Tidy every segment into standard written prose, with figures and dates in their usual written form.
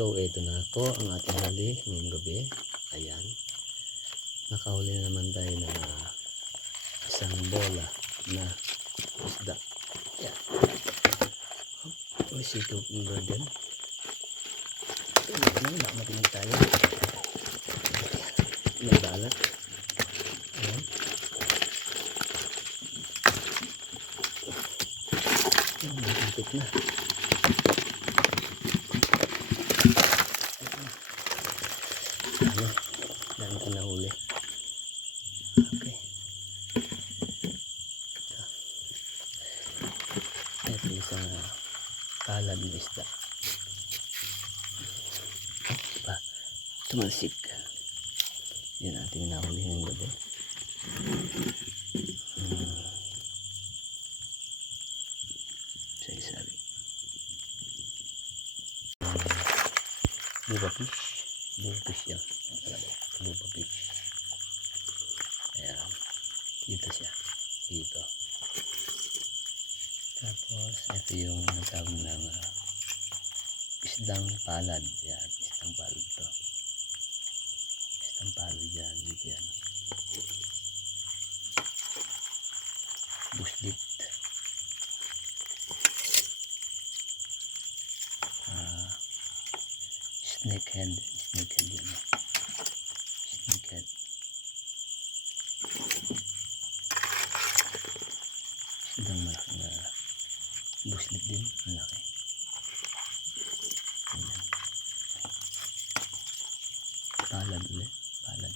So ito na po ang ating huli ngayong gabi. Ayan. Nakahuli na naman tayo ng isang bola na isda. Ayan. Oh, si cucumber din. Baka matinig tayo. May balat. Ayan. Mahimpit na. Ano? Dami ko nahuli. Okay. Ito isang palad na isda. Pa, tumalsik. Yan ating nahuli ng gabi. Sari-sari. Buba fish. Buba fish yan. Buba fish. Ayan. Dito siya. Dito. Tapos, ito yung natawag ng isdang palad. Yan. Isdang palad to. Isdang palad yan. Dito yan. Buslit. Snakehead. Snakehead yan. Snakehead. Isdang malaki na buslit din. Malaki. Ayan. Palad ulit. Palad.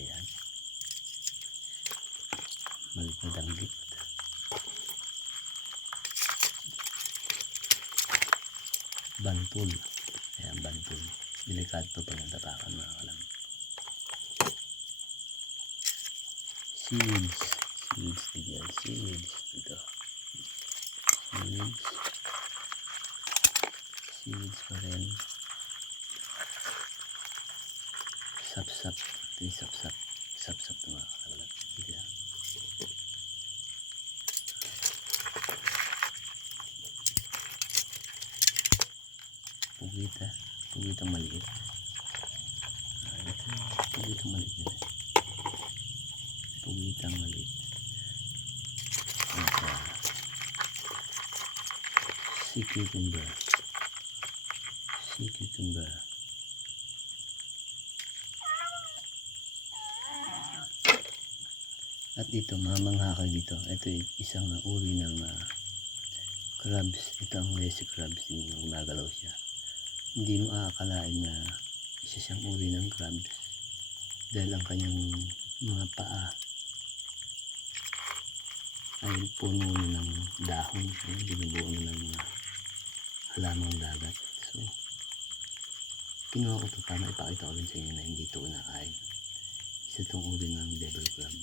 Ayan. Malit na danggit. Bantul. Ayan, bantul. Delikado pag natapakan mga kalam. Seeds. Seeds din yan. Seeds. Dito. Seeds. Seeds pa rin. Sap-sap. Ito yung sap-sap. Sap-sap ito mga kalam. Dito yan. Pugita. Pugitang maliit. Pugitang maliit yun. Pugitang maliit. Sea cucumber. Sea cucumber. At ito, mamangha kayo dito. Ito isang uri ng crabs. Ito ang lazy crabs. Yung gumagalaw siya. Hindi mo aakalain na isa siyang uri ng crabs dahil ang kanyang mga paa ay puno na ng dahon. Binubuo na ng mga halamang dagat. So kinuha ko ito para ipakita ko rin sa inyo na hindi ito kinakain. Isa itong uri ng devil crab.